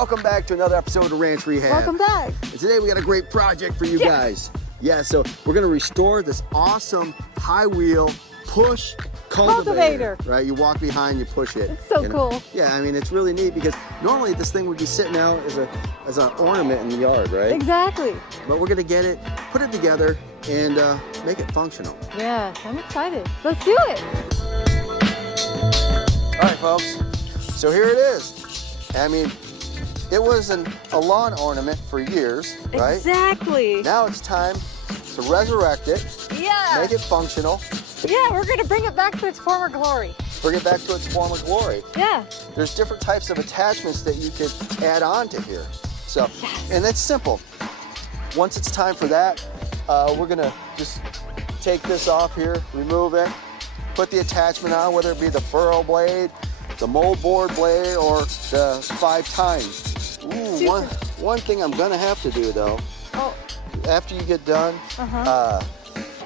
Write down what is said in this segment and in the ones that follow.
welcome back to another episode of Ranch Rehab. Welcome back. And today we got a great project for you guys. Yeah, so we're gonna restore this awesome high wheel push cultivator. Right, you walk behind, you push it. It's so cool. Yeah, I mean, it's really neat because normally this thing would be sitting out as an ornament in the yard, right? Exactly. But we're gonna get it, put it together, and make it functional. Yeah, I'm excited. Let's do it. All right, folks, so here it is. I mean, it was a lawn ornament for years, right? Exactly. Now it's time to resurrect it, Yeah. make it functional, Yeah, we're gonna bring it back to its former glory. bring it back to its former glory. Yeah. There's different types of attachments that you could add on to here. So, and it's simple. Once it's time for that, we're gonna just take this off here, remove it, put the attachment on, whether it be the furrow blade, the mold board blade, or the 5 tines. Ooh, one thing I'm gonna have to do though, after you get done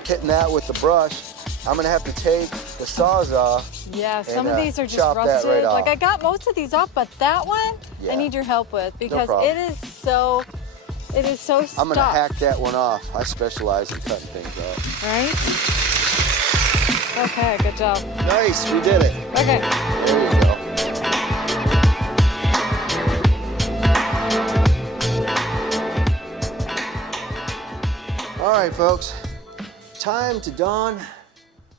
hitting that with the brush, I'm gonna have to take the Sawzall. Yeah, some of these are just chop that rusted. right off. Like I got most of these off, but that one I need your help with because it is so stuck. I'm gonna hack that one off. I specialize in cutting things up. Right? Okay, good job. Nice, we did it. Okay. There you go. All right, folks, time to don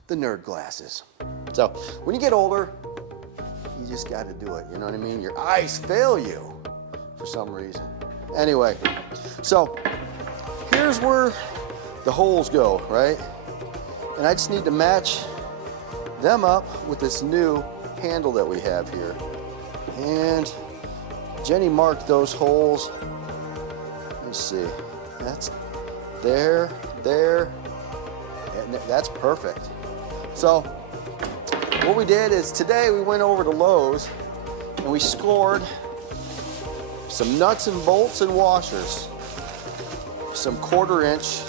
the nerd glasses. So when you get older, you just got to do it. You know what I mean? Your eyes fail you for some reason. Anyway, so here's where the holes go, right? And I just need to match them up with this new handle that we have here. And Jenny marked those holes. Let me see. That's there, and that's perfect. So what we did is today we went over to Lowe's and we scored some nuts and bolts and washers, some 1/4 inch.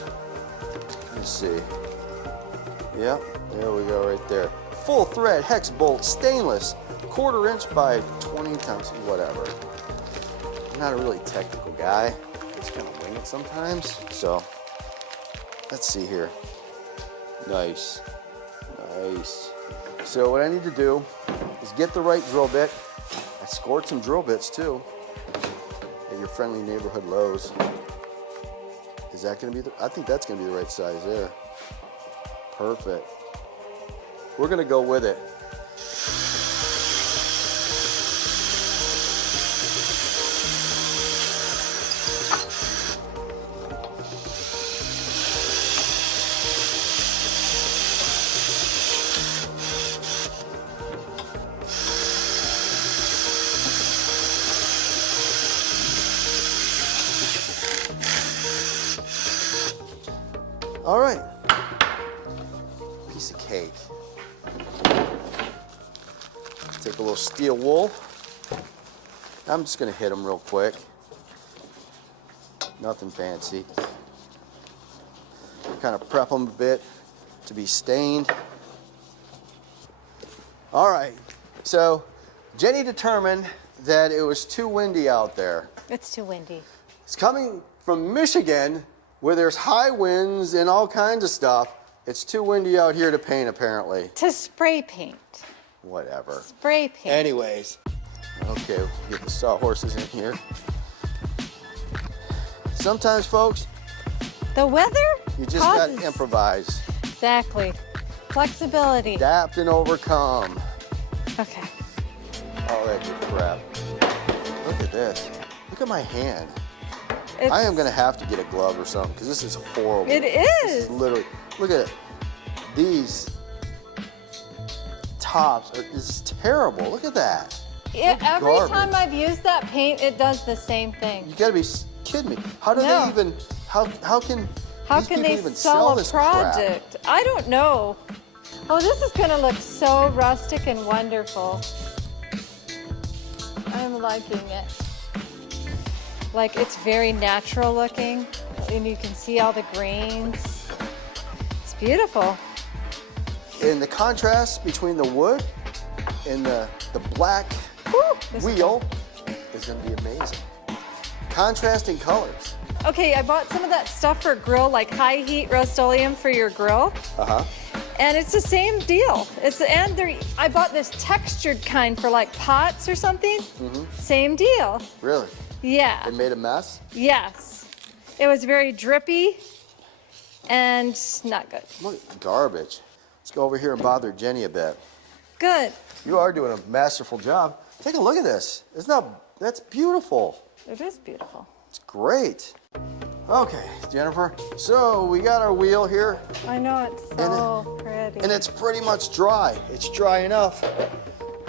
Let's see. Yep, there we go right there. Full thread hex bolt, stainless, 1/4 inch by 20 times, whatever. I'm not a really technical guy. Just kind of wing it sometimes. So let's see here. Nice, nice. So what I need to do is get the right drill bit. I scored some drill bits too at your friendly neighborhood Lowe's. Is that gonna be I think that's gonna be the right size there. Perfect. We're gonna go with it. All right. Piece of cake. Take a little steel wool. I'm just gonna hit them real quick. Nothing fancy. Kind of prep them a bit to be stained. All right, so Jenny determined that it was too windy out there. It's too windy. It's coming from Michigan, where there's high winds and all kinds of stuff. It's too windy out here to paint, apparently. To spray paint. Whatever. Spray paint. Anyways, okay, we'll get the sawhorses in here. Sometimes, folks, The weather you just gotta improvise. Exactly. Flexibility. Adapt and overcome. Okay. All that good crap. Look at this. Look at my hand. I am gonna have to get a glove or something because this is horrible. It This is. literally, look at it. These tops this is terrible. Look at that. Every Garbage. time I've used that paint, it does the same thing. You gotta be kidding me. How do they even, how can these people they even sell a this crap? project? I don't know. Oh, this is gonna look so rustic and wonderful. I'm liking it. Like, it's very natural looking, and you can see all the grains. It's beautiful. And the contrast between the wood and the black This wheel is gonna be amazing. Contrasting colors. Okay, I bought some of that stuff for grill, like high heat Rust-Oleum for your grill. Uh-huh. And it's the same deal. I bought this textured kind for like pots or something. Same deal. Really? Yeah. It made a mess? Yes. It was very drippy and not good. Look, garbage. Let's go over here and bother Jenny a bit. Good. You are doing a masterful job. Take a look at this. That's beautiful. It is beautiful. It's great. Okay, Jennifer. So we got our wheel here. I know, it's so pretty. And it's pretty much dry. It's dry enough.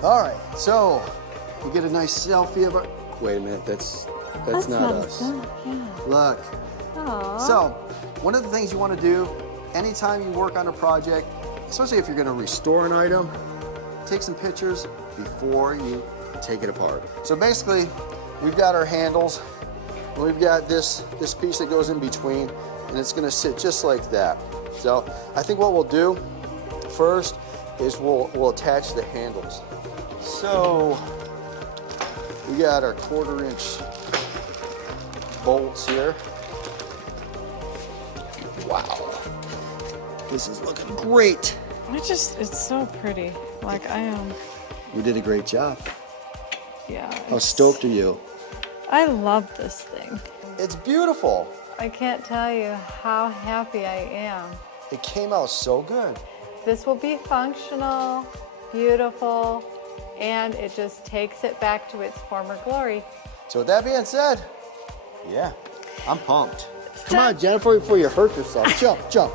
All right, so we get a nice selfie of our. Wait a minute, that's not us. Yeah. Look. Aww. So, one of the things you want to do anytime you work on a project, especially if you're going to restore an item, take some pictures before you take it apart. So basically, we've got our handles, and we've got this piece that goes in between, and it's going to sit just like that. So I think what we'll do first is we'll attach the handles. So we got our 1/4-inch bolts here. Wow, this is looking great. It's so pretty. Like I am. You did a great job. Yeah. How stoked are you? I love this thing. It's beautiful. I can't tell you how happy I am. It came out so good. This will be functional, beautiful, and it just takes it back to its former glory. So with that being said, yeah, I'm pumped. Come on, Jennifer, before you hurt yourself. Jump, jump.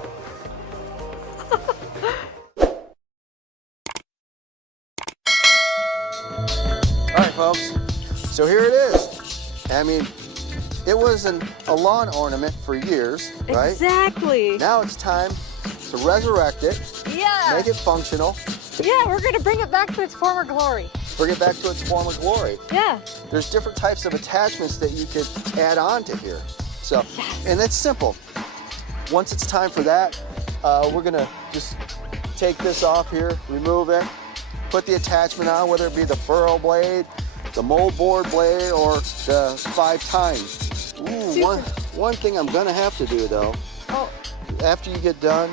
All right, folks. So here it is. I mean, it was a lawn ornament for years, right? Exactly. Now it's time to resurrect it, Yeah. make it functional, Yeah, we're gonna bring it back to its former glory. bring it back to its former glory. Yeah. There's different types of attachments that you could add on to here. So, and it's simple. Once it's time for that, we're gonna just take this off here, remove it, put the attachment on, whether it be the furrow blade, the mold board blade, or the 5 tines. Ooh, one thing I'm gonna have to do though, after you get done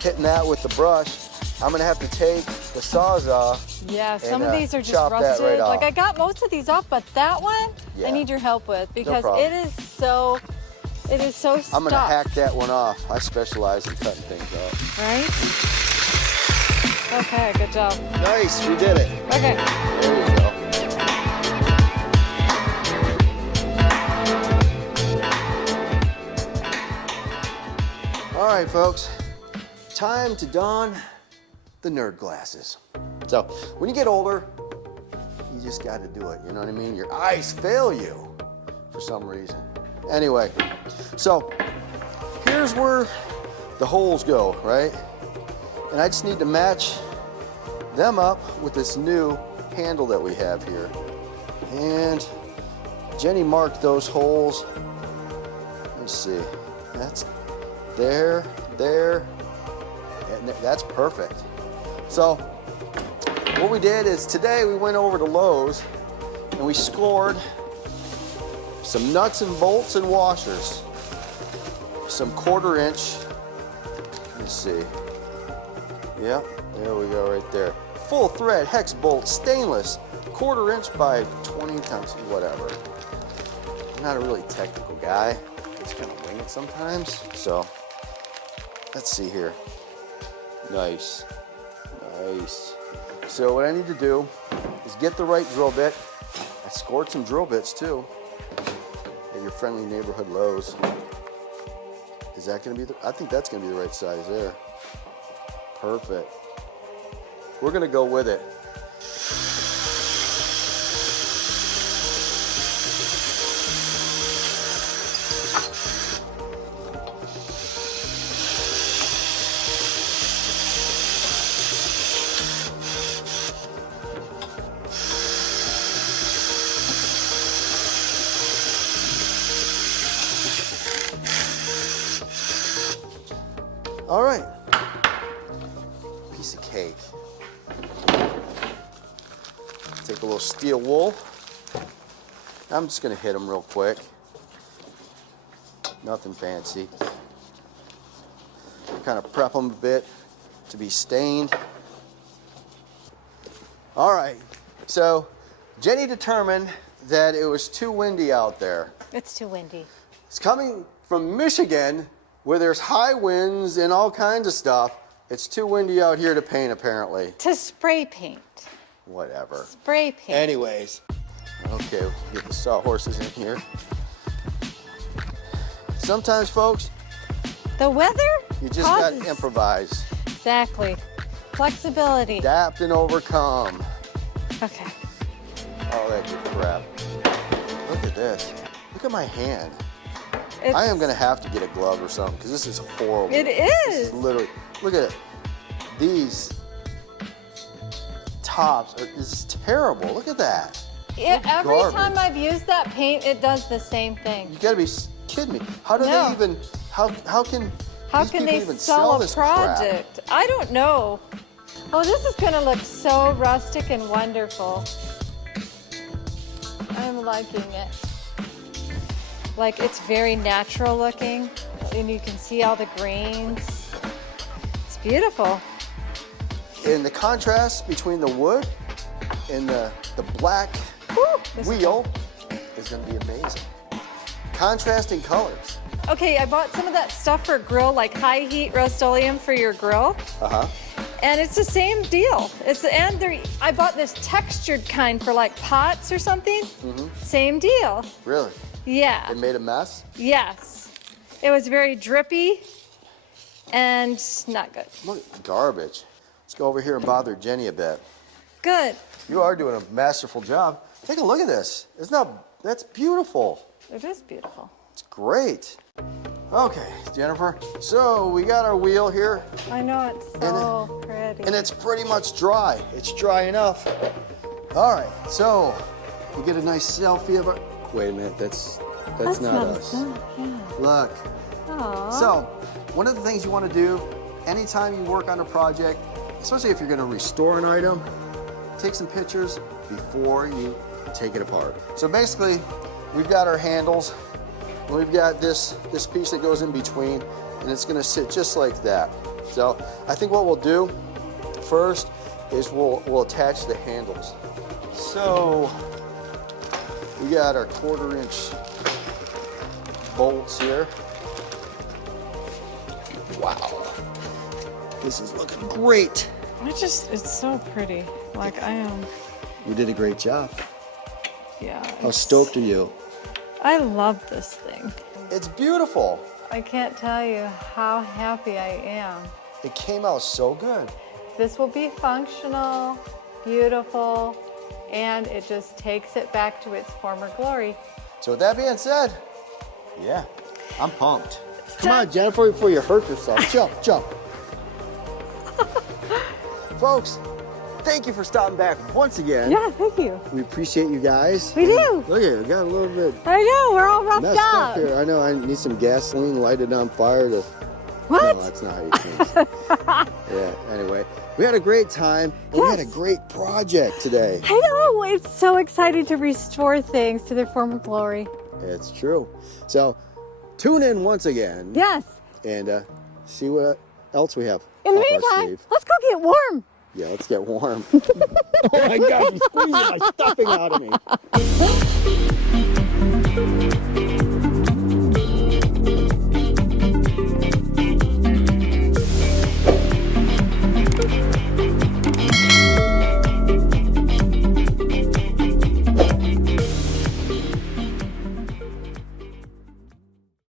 hitting that with the brush, I'm gonna have to take the Sawzall. Yeah, some of these are just chop that rusted. right off. Like I got most of these off, but that one Yeah. I need your help with because problem. it is so stuck. I'm gonna hack that one off. I specialize in cutting things off. Right? Okay, good job. Nice, we did it. Okay. There you go. All right, folks, time to don the nerd glasses. So when you get older, you just got to do it. You know what I mean? Your eyes fail you for some reason. Anyway, so here's where the holes go, right? And I just need to match them up with this new handle that we have here. And Jenny marked those holes. Let's see. That's there, and that's perfect. So what we did is today we went over to Lowe's and we scored some nuts and bolts and washers, some 1/4-inch. Let's see. Yep, there we go right there. Full thread hex bolt, stainless, 1/4-inch by 20 times, whatever. I'm not a really technical guy. I just kind of wing it sometimes. So let's see here. Nice, nice. So what I need to do is get the right drill bit. I scored some drill bits too at your friendly neighborhood Lowe's. Is that gonna be I think that's gonna be the right size there. Perfect. We're gonna go with it. All right, piece of cake. Take a little steel wool, I'm just gonna hit them real quick. Nothing fancy. Kind of prep them a bit to be stained. All right, so Jenny determined that it was too windy out there. It's too windy. It's coming from Michigan, where there's high winds and all kinds of stuff. It's too windy out here to paint, apparently. To spray paint. Whatever. Spray paint. Anyways, okay, we'll get the sawhorses in here. Sometimes, folks, The weather you just causes... gotta improvise. Exactly. Flexibility. Adapt and overcome. Okay. All that good crap. Look at this. Look at my hand. It's... I am gonna have to get a glove or something because this is horrible. It This is. literally, look at it. These tops are this is terrible. Look at that. Every Garbage. time I've used that paint, it does the same thing. You gotta be kidding me. How do No. they even? How can? How these can people they even sell a this crap? project? I don't know. Oh, this is gonna look so rustic and wonderful. I'm liking it. Like, it's very natural looking, and you can see all the grains. It's beautiful. And the contrast between the wood and the black Woo, this is wheel is gonna be amazing. Contrasting colors. Okay, I bought some of that stuff for grill, like high heat Rust-Oleum for your grill. Uh-huh. And it's the same deal. I bought this textured kind for like pots or something. Mm-hmm. Same deal. Really? Yeah. It made a mess? Yes. It was very drippy and not good. Look, garbage. Let's go over here and bother Jenny a bit. Good. You are doing a masterful job. Take a look at this. That's beautiful. It is beautiful. It's great. Okay, Jennifer. So we got our wheel here, I know, it's so pretty. and it's pretty much dry. It's dry enough. All right, so we get a nice selfie of our. Wait a minute, that's not us. Yeah. Look. Aww. So, one of the things you want to do anytime you work on a project, especially if you're going to restore an item, take some pictures before you take it apart. So basically, we've got our handles, and we've got this piece that goes in between, and it's going to sit just like that. So I think what we'll do first is we'll attach the handles. So we got our 1/4-inch bolts here. Wow, this is looking great. It's so pretty. Like, I am, You did a great job. yeah. How stoked are you? I love this thing. It's beautiful. I can't tell you how happy I am. It came out so good. This will be functional, beautiful, and it just takes it back to its former glory. So with that being said, yeah, I'm pumped. Come done. on, Jennifer, before you hurt yourself. Jump, jump. Folks, thank you for stopping back once again. Yeah, thank you. We appreciate you guys. We do. Look at it, we got a little bit I know, we're all roughed messed up up. here. I know, I need some gasoline lighted on fire to... What? No, that's not how you change it. Yeah, anyway, we had a great time, and we had a great project today. I know, it's so exciting to restore things to their former glory. It's true. So, tune in once again. Yes. And see what else we have. In the up our meantime, sleeve. let's go get warm. Yeah, let's get warm. Oh my God, you're squeezing my stuffing out of me.